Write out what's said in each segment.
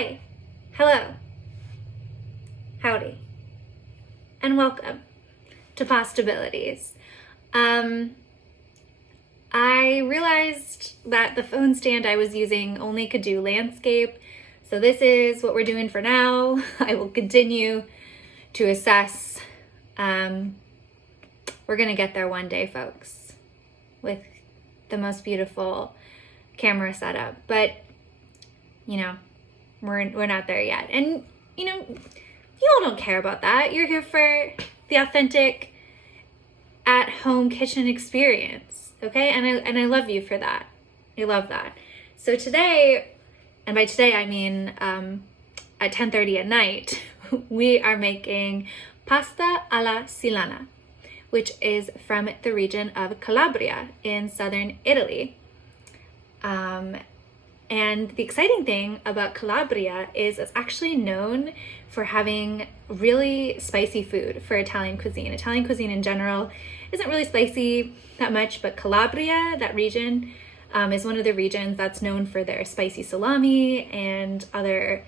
Hi, hello, howdy, and welcome to Pastabilities. I realized that the phone stand I was using only could do landscape, so this is what we're doing for now. I will continue to assess. We're gonna get there one day, folks, with the most beautiful camera setup, but you know, we're not there yet. And you know, you all don't care about that. You're here for the authentic at-home kitchen experience, okay? And I love you for that. I love that. So today, and by today I mean at 10:30 at night, we are making pasta alla Silana, which is from the region of Calabria in southern Italy. And the exciting thing about Calabria is it's actually known for having really spicy food for Italian cuisine. Italian cuisine in general isn't really spicy that much, but Calabria, that region, is one of the regions that's known for their spicy salami and other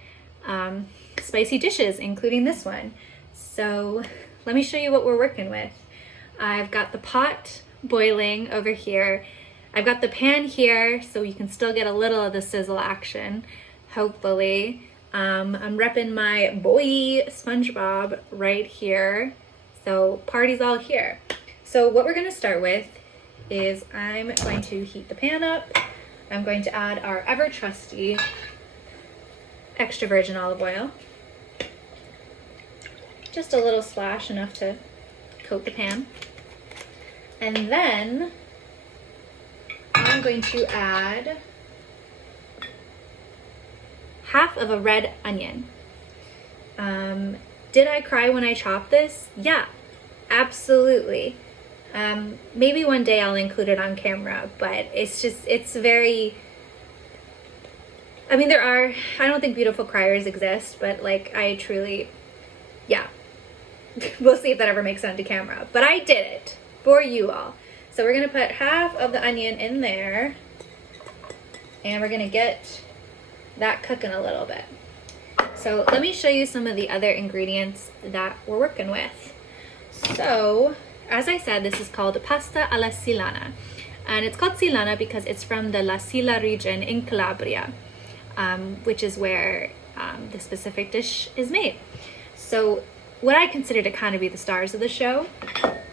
spicy dishes, including this one. So let me show you what we're working with. I've got the pot boiling over here. I've got the pan here so you can still get a little of the sizzle action, hopefully. I'm repping my boy SpongeBob right here. So party's all here. So what we're gonna start with is I'm going to heat the pan up. I'm going to add our ever trusty extra virgin olive oil. Just a little splash, enough to coat the pan. And then I'm going to add half of a red onion. Did I cry when I chopped this? Yeah, absolutely. Maybe one day I'll include it on camera, but it's very, I mean, I don't think beautiful criers exist, but like I truly, yeah. We'll see if that ever makes it onto camera, but I did it for you all. So we're gonna put half of the onion in there and we're gonna get that cooking a little bit. So let me show you some of the other ingredients that we're working with. So, as I said, this is called pasta alla Silana. And it's called Silana because it's from the La Sila region in Calabria, which is where the specific dish is made. So what I consider to kind of be the stars of the show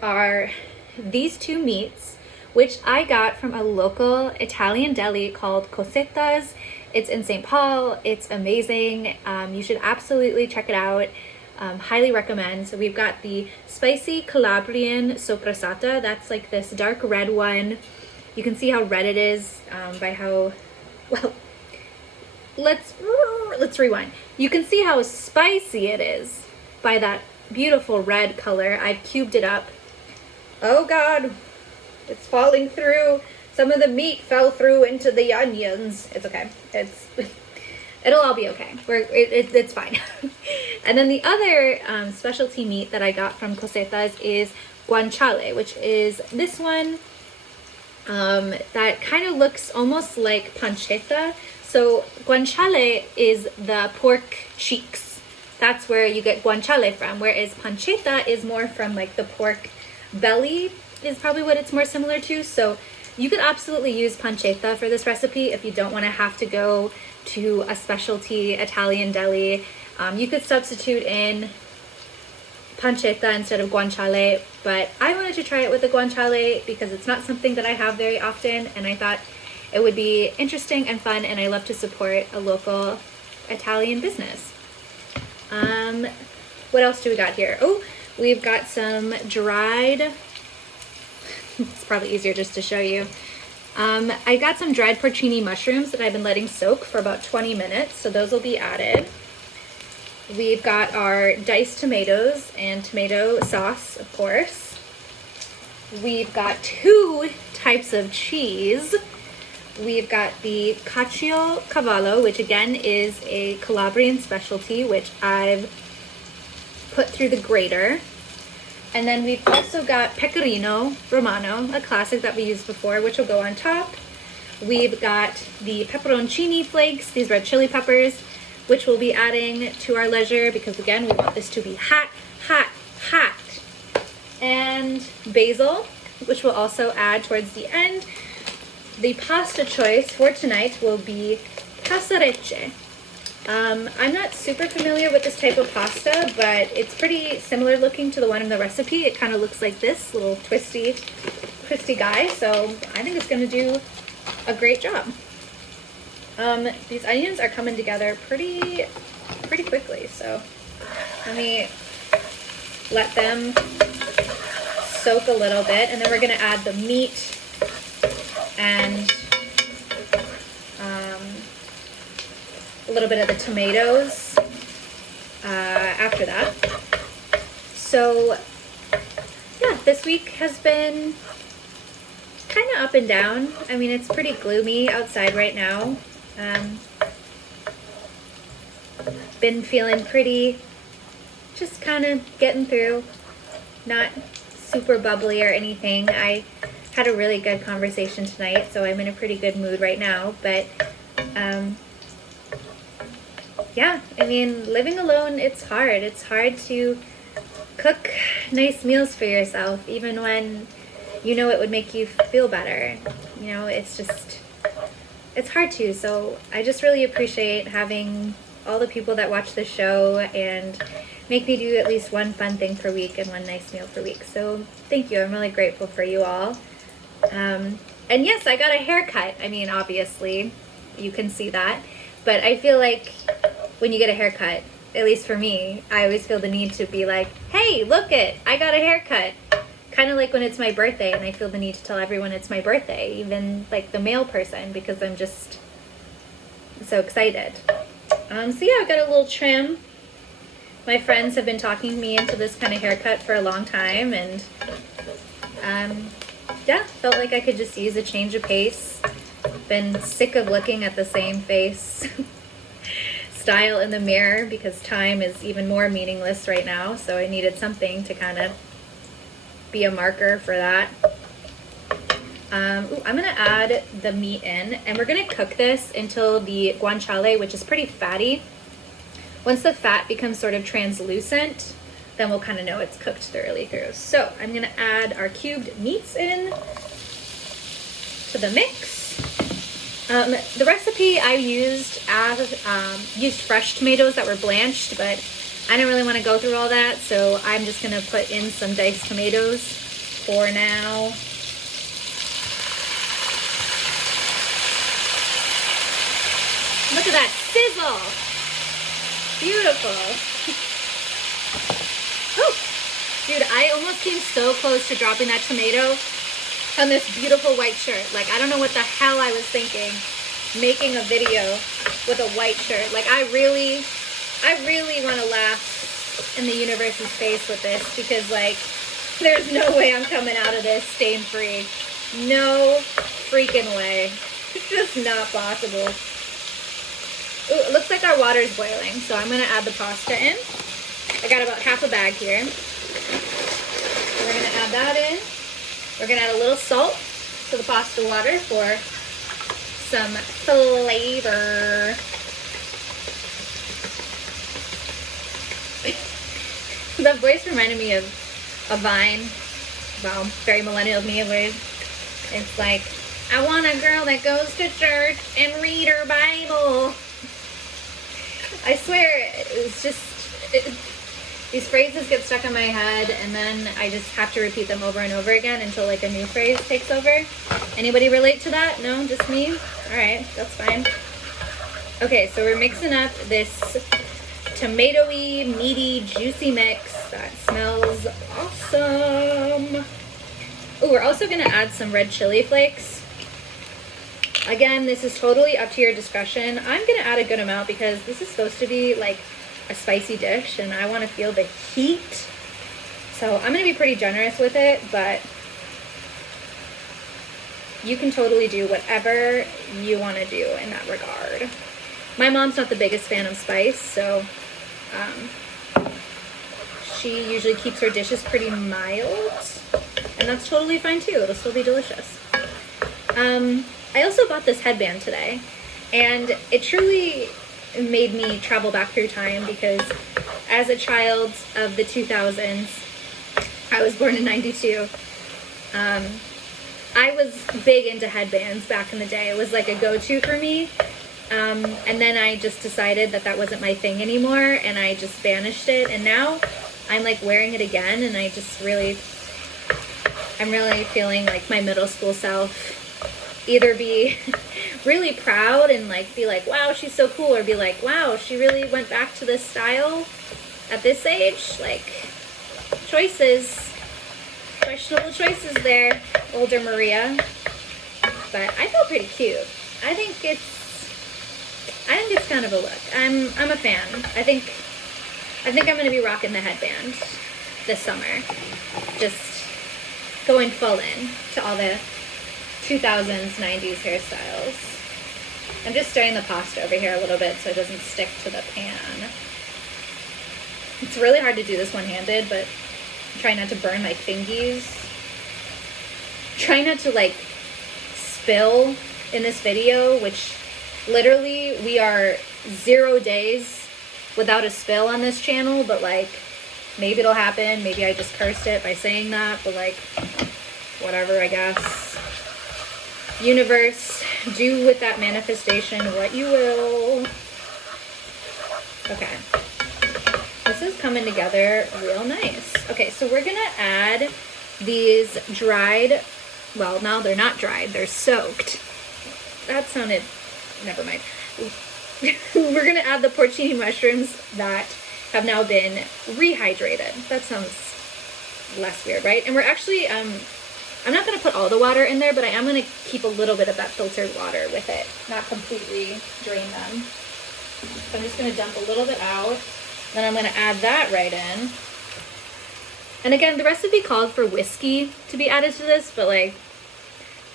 are these two meats, which I got from a local Italian deli called Cosetta's. It's in St. Paul. It's amazing. You should absolutely check it out. Highly recommend. So we've got the spicy Calabrian sopressata. That's like this dark red one. You can see how red it is by how, well, let's rewind. You can see how spicy it is by that beautiful red color. I've cubed it up. Oh God, it's falling through. Some of the meat fell through into the onions. It's okay. It'll all be okay. It's fine. And then the other specialty meat that I got from Cosetta's is guanciale, which is this one that kind of looks almost like pancetta. So guanciale is the pork cheeks. That's where you get guanciale from, whereas pancetta is more from like the pork belly is probably what it's more similar to. So you could absolutely use pancetta for this recipe if you don't want to have to go to a specialty Italian deli. You could substitute in pancetta instead of guanciale, but I wanted to try it with the guanciale because it's not something that I have very often, and I thought it would be interesting and fun, and I love to support a local Italian business. What else do we got here? Oh, we've got some dried, it's probably easier just to show you. I got some dried porcini mushrooms that I've been letting soak for about 20 minutes, so those will be added. We've got our diced tomatoes and tomato sauce, of course. We've got two types of cheese. We've got the cacio cavallo, which again is a Calabrian specialty, which I've put through the grater. And then we've also got pecorino romano, a classic that we used before, which will go on top. We've got the peperoncini flakes, these red chili peppers. which we'll be adding to our leisure because again, we want this to be hot, hot, hot. And basil, which we'll also add towards the end. The pasta choice for tonight will be pasta. I'm not super familiar with this type of pasta, but it's pretty similar looking to the one in the recipe. It kind of looks like this little twisty guy, so I think it's going to do a great job. These onions are coming together pretty quickly, so let me let them soak a little bit, and then we're going to add the meat and a little bit of the tomatoes after that. So yeah, this week has been kind of up and down. I mean, it's pretty gloomy outside right now. Been feeling pretty, just kind of getting through, not super bubbly or anything. I had a really good conversation tonight, so I'm in a pretty good mood right now, but yeah, I mean, living alone, it's hard. It's hard to cook nice meals for yourself, even when you know it would make you feel better. You know, it's hard to. So I just really appreciate having all the people that watch the show and make me do at least one fun thing per week and one nice meal per week. So thank you. I'm really grateful for you all. And yes, I got a haircut. I mean, obviously, you can see that. But I feel like when you get a haircut, at least for me, I always feel the need to be like, hey, look it, I got a haircut. Kind of like when it's my birthday and I feel the need to tell everyone it's my birthday, even like the male person, because I'm just so excited. So yeah, I've got a little trim. My friends have been talking me into this kind of haircut for a long time, and yeah, felt like I could just use a change of pace. Been sick of looking at the same face style in the mirror because time is even more meaningless right now, so I needed something to kind of be a marker for that. I'm gonna add the meat in, and we're gonna cook this until the guanciale, which is pretty fatty. Once the fat becomes sort of translucent, then we'll kind of know it's cooked thoroughly through. So I'm gonna add our cubed meats in to the mix. The recipe I used used fresh tomatoes that were blanched, but I didn't really want to go through all that, so I'm just going to put in some diced tomatoes for now. Look at that sizzle! Beautiful! Oh, dude, I almost came so close to dropping that tomato on this beautiful white shirt. Like, I don't know what the hell I was thinking making a video with a white shirt. Like, I really want to laugh in the universe's face with this, because like, there's no way I'm coming out of this stain free. No freaking way. It's just not possible. Ooh, it looks like our water is boiling, so I'm gonna add the pasta in. I got about half a bag here. So we're gonna add that in. We're gonna add a little salt to the pasta water for some flavor. That voice reminded me of a Vine. Well, very millennial of me. It's like, I want a girl that goes to church and read her Bible. I swear, it's just... these phrases get stuck in my head, and then I just have to repeat them over and over again until like a new phrase takes over. Anybody relate to that? No, just me? Alright, that's fine. Okay, so we're mixing up this tomatoey, meaty, juicy mix that smells awesome. Oh, we're also going to add some red chili flakes. Again, this is totally up to your discretion. I'm going to add a good amount because this is supposed to be like a spicy dish, and I want to feel the heat. So I'm going to be pretty generous with it, but you can totally do whatever you want to do in that regard. My mom's not the biggest fan of spice, so she usually keeps her dishes pretty mild, and that's totally fine too. It'll still be delicious. I also bought this headband today, and it truly made me travel back through time, because as a child of the 2000s, I was born in 92. I was big into headbands back in the day. It was like a go-to for me. And then I just decided that that wasn't my thing anymore, and I just banished it. And now I'm like wearing it again, and I just I'm really feeling like my middle school self. Either be really proud and like be like, wow, she's so cool, or be like, wow, she really went back to this style at this age. Like, choices, questionable choices there, older Maria. But I feel pretty cute. I think it's kind of a look. I'm a fan. I think I'm gonna be rocking the headband this summer. Just going full in to all the 2000s, 90s hairstyles. I'm just stirring the pasta over here a little bit so it doesn't stick to the pan. It's really hard to do this one-handed, but I'm trying not to burn my fingies. Trying not to like spill in this video, which literally we are 0 days without a spill on this channel, but like maybe it'll happen. Maybe I just cursed it by saying that, but like whatever, I guess. Universe, do with that manifestation what you will. Okay. This is coming together real nice. Okay, so we're gonna add these dried, well, no, they're not dried, they're soaked. That sounded, never mind. We're gonna add the porcini mushrooms that have now been rehydrated. That sounds less weird, right? And we're actually, I'm not going to put all the water in there, but I am going to keep a little bit of that filtered water with it, not completely drain them. So I'm just going to dump a little bit out, then I'm going to add that right in. And again, the recipe called for whiskey to be added to this, but like,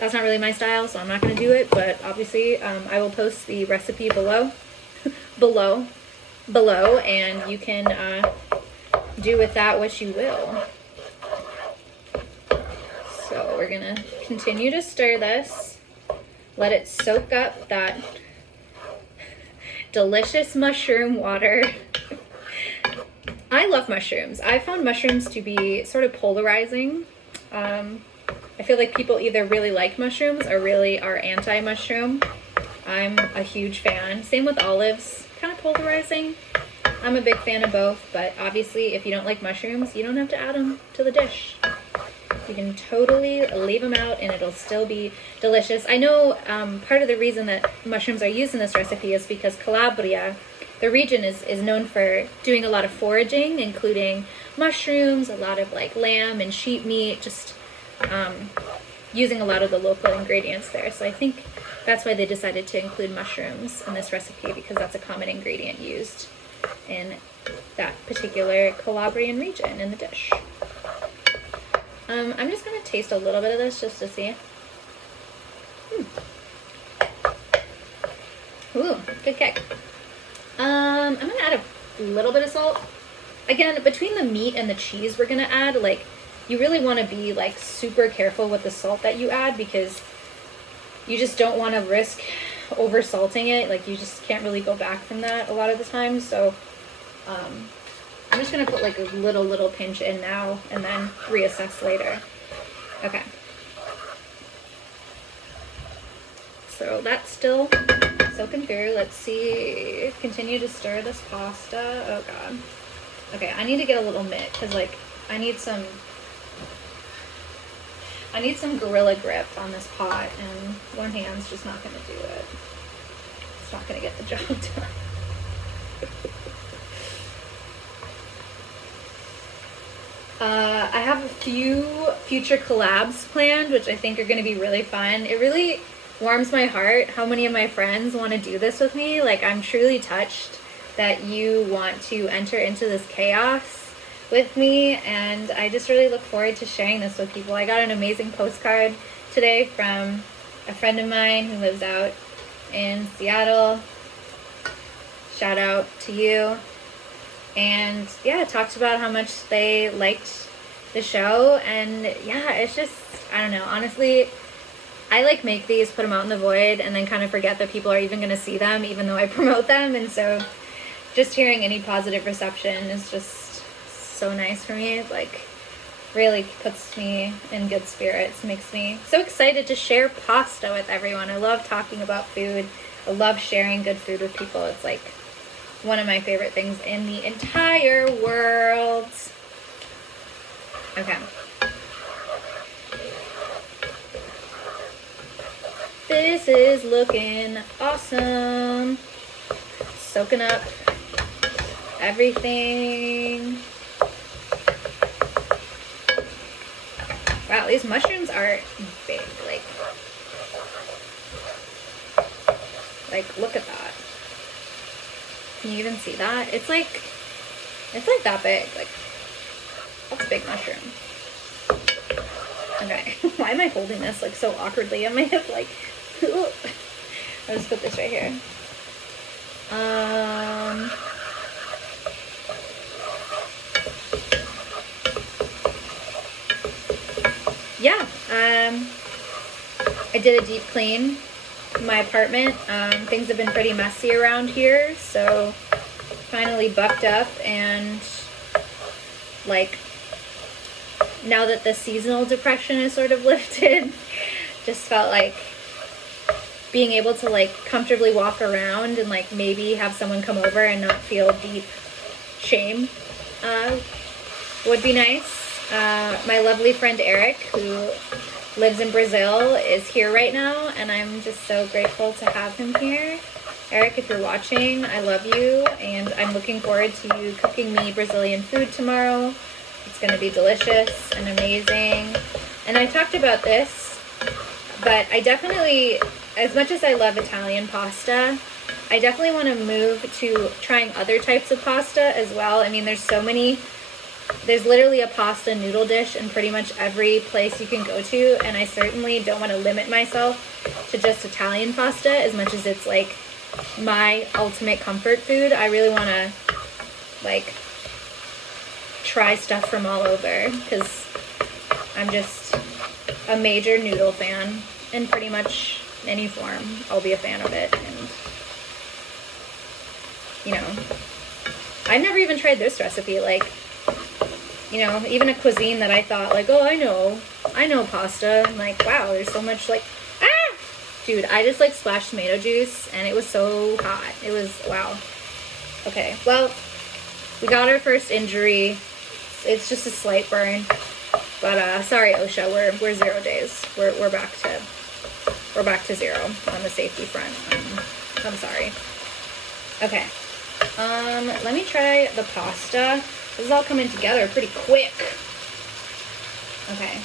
that's not really my style, so I'm not going to do it. But obviously, I will post the recipe below, and you can do with that what you will. So we're gonna continue to stir this, let it soak up that delicious mushroom water. I love mushrooms. I found mushrooms to be sort of polarizing. I feel like people either really like mushrooms or really are anti-mushroom. I'm a huge fan. Same with olives, kind of polarizing. I'm a big fan of both, but obviously if you don't like mushrooms, you don't have to add them to the dish. You can totally leave them out and it'll still be delicious. I know part of the reason that mushrooms are used in this recipe is because Calabria, the region, is known for doing a lot of foraging, including mushrooms, a lot of like lamb and sheep meat, just using a lot of the local ingredients there. So I think that's why they decided to include mushrooms in this recipe, because that's a common ingredient used in that particular Calabrian region in the dish. I'm just going to taste a little bit of this just to see. Ooh, good kick. I'm going to add a little bit of salt. Again, between the meat and the cheese we're going to add, like, you really want to be, like, super careful with the salt that you add, because you just don't want to risk over salting it. Like, you just can't really go back from that a lot of the time. So, I'm just going to put like a little pinch in now and then reassess later. Okay. So that's still soaking through. Let's see. Continue to stir this pasta. Oh God. Okay, I need to get a little mitt because like I need some gorilla grip on this pot, and one hand's just not going to do it. It's not going to get the job done. I have a few future collabs planned, which I think are going to be really fun. It really warms my heart how many of my friends want to do this with me. Like, I'm truly touched that you want to enter into this chaos with me, and I just really look forward to sharing this with people. I got an amazing postcard today from a friend of mine who lives out in Seattle. Shout out to you. And yeah, talked about how much they liked the show, and yeah, it's just, I don't know, honestly, I like make these, put them out in the void, and then kind of forget that people are even going to see them, even though I promote them. And so just hearing any positive reception is just so nice for me. It like really puts me in good spirits, makes me so excited to share pasta with everyone. I love talking about food. I love sharing good food with people. It's like one of my favorite things in the entire world. Okay. This is looking awesome. Soaking up everything. Wow, these mushrooms are big. Like look at that. Can you even see that? It's like that big. Like, that's a big mushroom. Okay, why am I holding this like so awkwardly on my hip? Like, I'll just put this right here. Yeah, I did a deep clean in my apartment. Things have been pretty messy around here, so finally bucked up, and like now that the seasonal depression is sort of lifted, just felt like being able to like comfortably walk around and like maybe have someone come over and not feel deep shame would be nice. My lovely friend Eric, who lives in Brazil, is here right now, and I'm just so grateful to have him here. Eric, if you're watching, I love you, and I'm looking forward to you cooking me Brazilian food tomorrow. It's going to be delicious and amazing. And I talked about this, but I definitely, as much as I love Italian pasta, I definitely want to move to trying other types of pasta as well. I mean, there's literally a pasta noodle dish in pretty much every place you can go to, and I certainly don't want to limit myself to just Italian pasta as much as it's like my ultimate comfort food. I really want to like try stuff from all over, because I'm just a major noodle fan in pretty much any form. I'll be a fan of it. And you know, I've never even tried this recipe. Like, you know, even a cuisine that I thought like, oh, I know pasta. I'm like, wow, there's so much like, dude, I just like splashed tomato juice and it was so hot. It was, wow. Okay, well, we got our first injury. It's just a slight burn, but sorry, OSHA, we're 0 days. We're back to zero on the safety front. I'm sorry. Okay, let me try the pasta. This is all coming together pretty quick. Okay.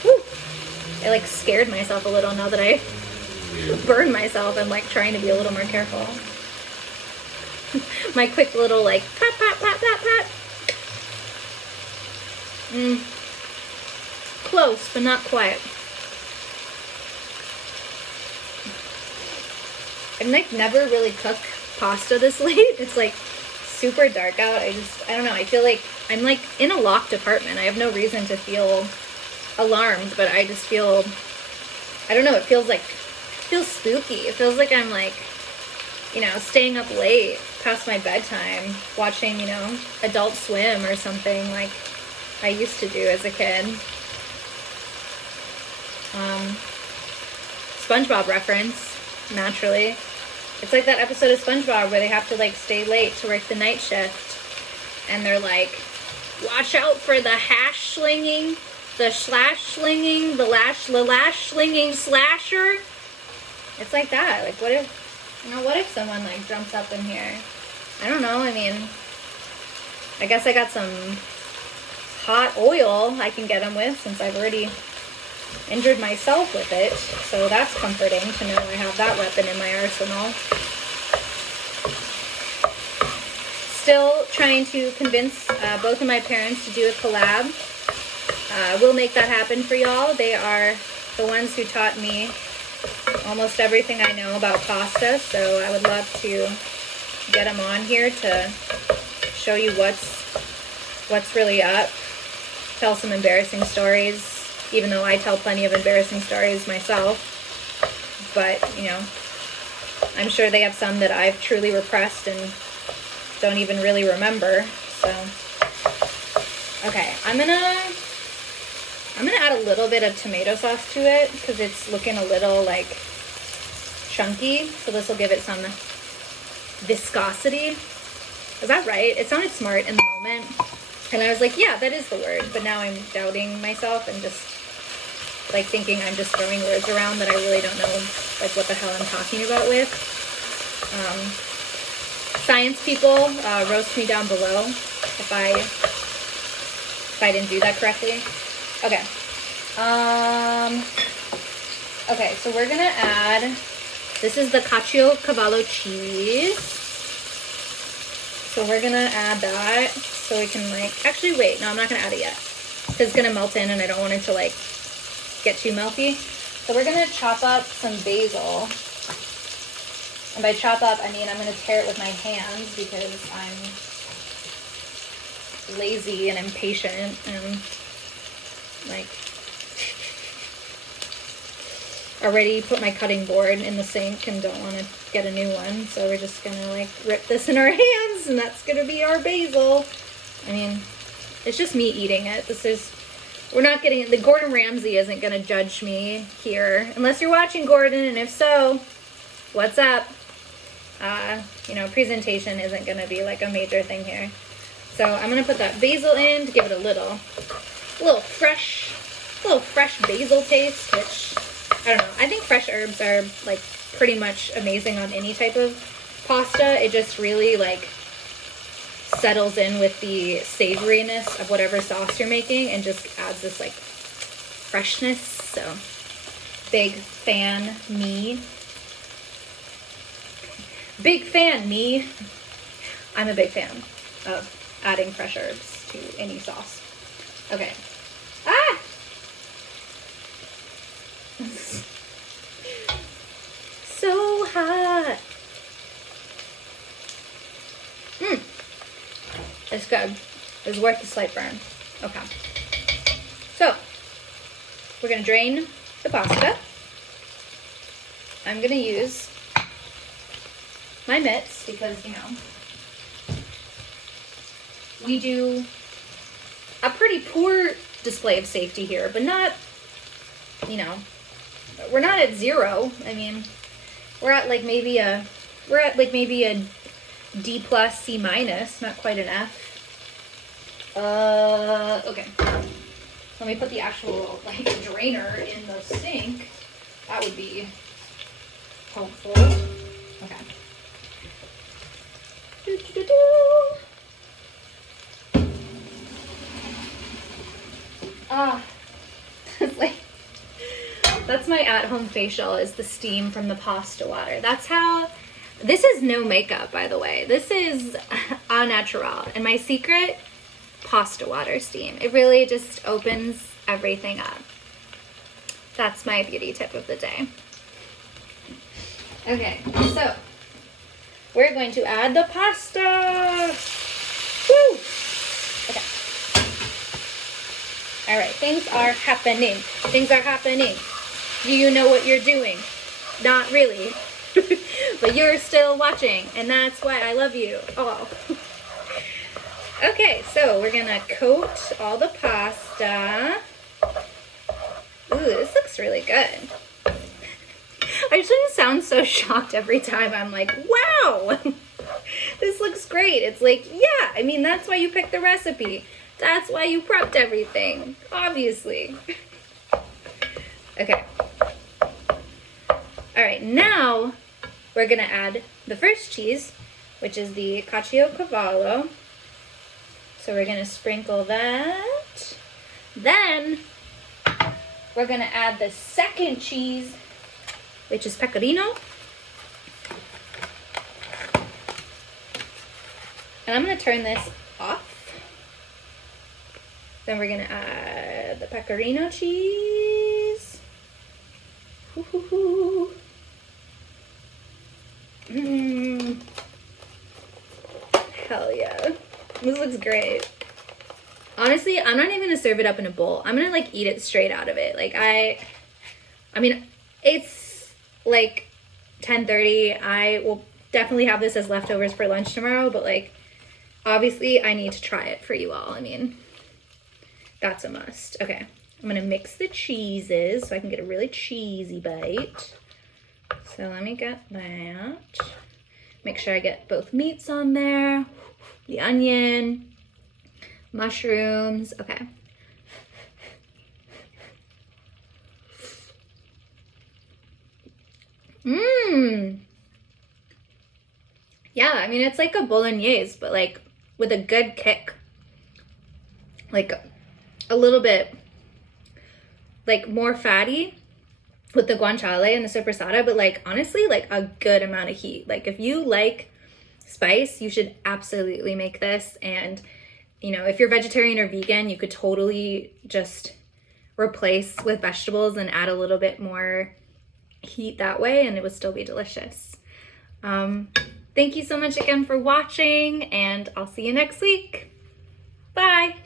Whew. I like scared myself a little now that I burned myself. I'm like trying to be a little more careful. My quick little like pat, pat, pat, pat, pat. Close, but not quite. I've like never really cooked pasta this late. It's like super dark out. I don't know. I feel like I'm like in a locked apartment. I have no reason to feel alarmed, but I just feel, I don't know, it feels spooky. It feels like I'm like, you know, staying up late past my bedtime watching, you know, Adult Swim or something like I used to do as a kid. SpongeBob reference, naturally. It's like that episode of SpongeBob where they have to like stay late to work the night shift, and they're like, watch out for the hash slinging, the slash slinging, the lash slinging slasher. It's like that. Like, what if someone like jumps up in here? I don't know. I mean, I guess I got some hot oil I can get them with, since I've already injured myself with it, so that's comforting to know I have that weapon in my arsenal. Still trying to convince both of my parents to do a collab. We'll make that happen for y'all. They are the ones who taught me almost everything I know about pasta, so I would love to get them on here to show you what's really up, tell some embarrassing stories, even though I tell plenty of embarrassing stories myself. But, you know, I'm sure they have some that I've truly repressed and don't even really remember. So, okay, I'm gonna add a little bit of tomato sauce to it because it's looking a little like chunky. So this will give it some viscosity. Is that right? It sounded smart in the moment. And I was like, yeah, that is the word. But now I'm doubting myself and just like thinking I'm just throwing words around that I really don't know like what the hell I'm talking about with. Science people, roast me down below if I didn't do that correctly. Okay. Okay, so we're gonna add, this is the Caciocavallo cheese. So we're gonna add that so we can like, actually wait, no, I'm not gonna add it yet. Because it's gonna melt in and I don't want it to like get too melty. So we're gonna chop up some basil. And by chop up, I mean I'm gonna tear it with my hands because I'm lazy and impatient and like already put my cutting board in the sink and don't want to get a new one. So we're just gonna like rip this in our hands and that's gonna be our basil. I mean, it's just me eating it. We're not getting, the Gordon Ramsay isn't gonna judge me here. Unless you're watching Gordon, and if so, what's up? You know, presentation isn't gonna be like a major thing here. So I'm gonna put that basil in to give it a little fresh basil taste, which, I don't know, I think fresh herbs are like pretty much amazing on any type of pasta. It just really like settles in with the savoriness of whatever sauce you're making and just adds this like freshness. So big fan me. Big fan me. I'm a big fan of adding fresh herbs to any sauce. Okay. Ah! So hot. It's good. It's worth the slight burn. Okay. So, we're going to drain the pasta. I'm going to use my mitts because, you know, we do a pretty poor display of safety here, but not, you know, we're not at zero. I mean, we're at like maybe a D plus, C minus, not quite an F. Okay. Let me put the actual like drainer in the sink. That would be helpful. Okay. It's like, that's my at-home facial, is the steam from the pasta water. That's how, this is no makeup, by the way. This is au natural. And my secret, pasta water steam. It really just opens everything up. That's my beauty tip of the day. Okay, so we're going to add the pasta. Woo! Okay. All right, things are happening. Things are happening. Do you know what you're doing? Not really. But you're still watching, and that's why I love you. Oh. Okay, so we're gonna coat all the pasta. Ooh, this looks really good. I shouldn't sound so shocked every time I'm like, wow, this looks great. It's like, yeah, I mean, that's why you picked the recipe. That's why you prepped everything, obviously. Okay. All right, now we're gonna add the first cheese, which is the Caciocavallo. So we're gonna sprinkle that. Then we're gonna add the second cheese, which is pecorino. And I'm gonna turn this off. Then we're gonna add the pecorino cheese. Hoo-hoo-hoo. Hell yeah. This looks great. Honestly, I'm not even gonna serve it up in a bowl. I'm gonna like eat it straight out of it. Like I mean, it's like 10:30. I will definitely have this as leftovers for lunch tomorrow, but like obviously I need to try it for you all. I mean, that's a must. Okay, I'm gonna mix the cheeses so I can get a really cheesy bite. So let me get that. Make sure I get both meats on there, the onion, mushrooms. Okay. Mmm. Yeah, I mean, it's like a bolognese, but like with a good kick. Like a little bit, like more fatty with the guanciale and the sopressata, but like honestly, like a good amount of heat. Like if you like spice, you should absolutely make this. And you know, if you're vegetarian or vegan, you could totally just replace with vegetables and add a little bit more heat that way, and it would still be delicious. Thank you so much again for watching, and I'll see you next week. Bye.